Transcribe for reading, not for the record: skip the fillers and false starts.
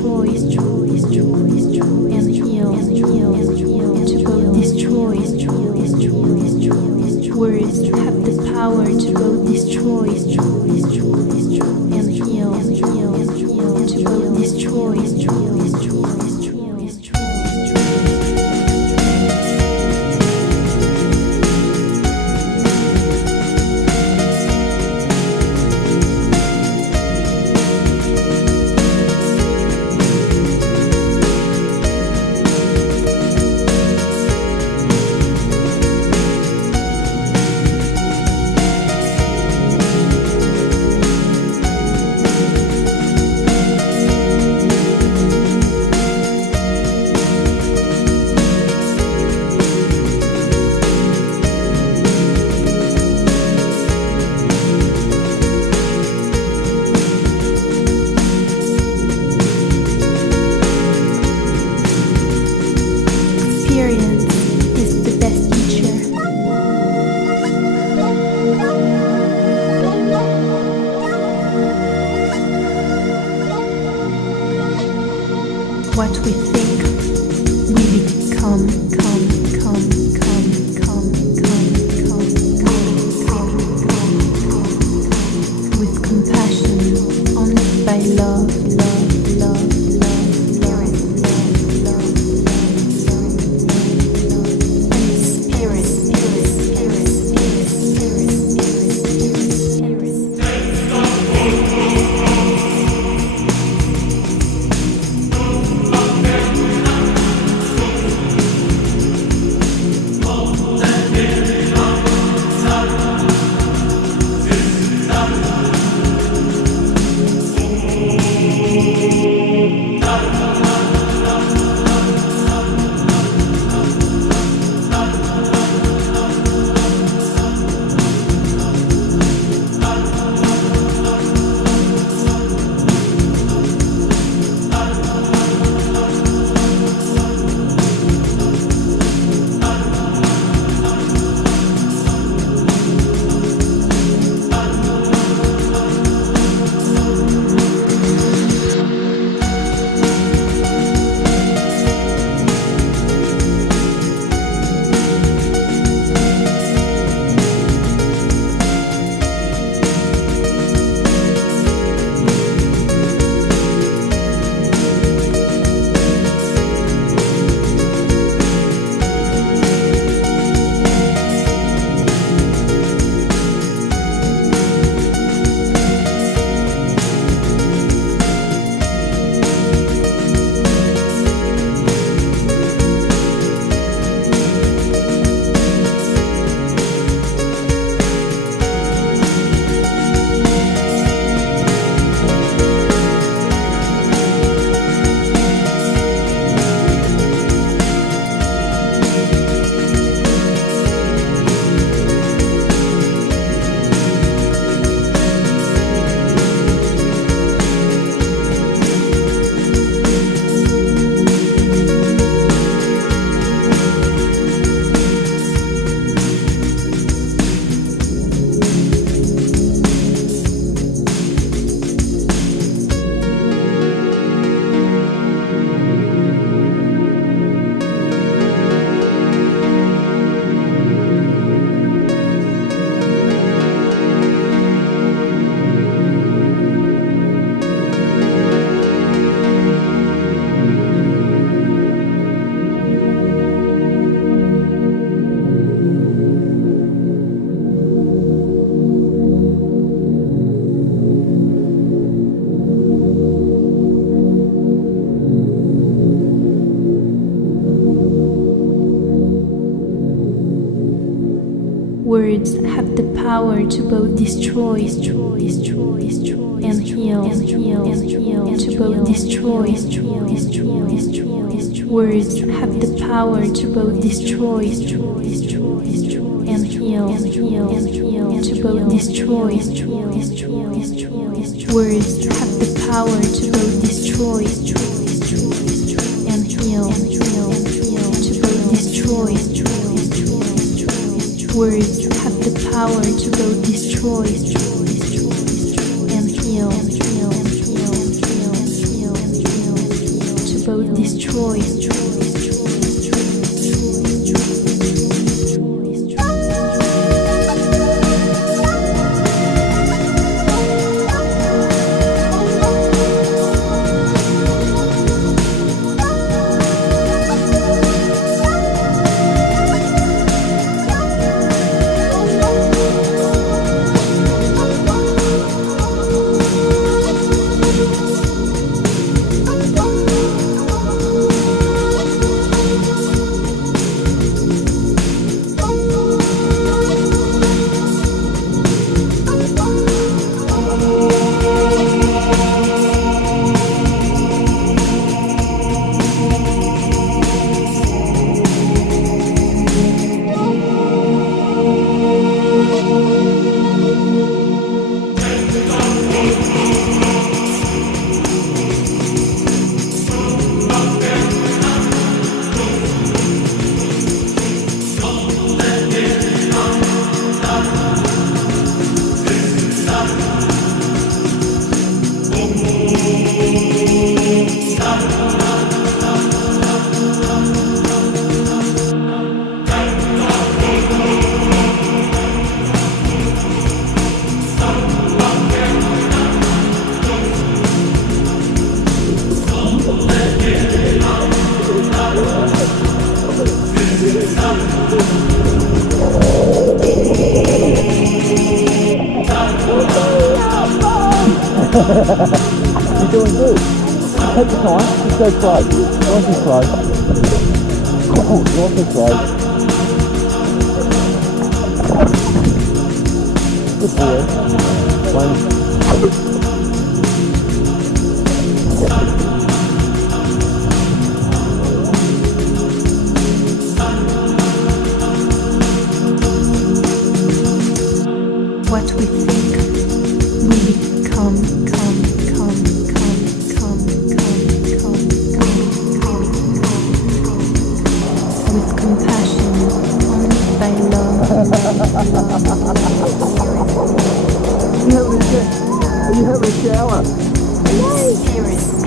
destroy and heal, to both destroy. Words have the power to both destroy and heal, to both destroy. What we think, we become, with compassion, honored by love. Words have the power to both destroy and heal, to both destroy. Words have the power to both destroy and heal, to both destroy. Words have the power to both destroy and heal, to both destroy. Words have the power to both destroy and heal. You're doing good. Take your time. Just go slow. Nice and slow. Nice and slow. Good boy. One. What we think, we become, with compassion, only by love. Are you having a shower? Spirit.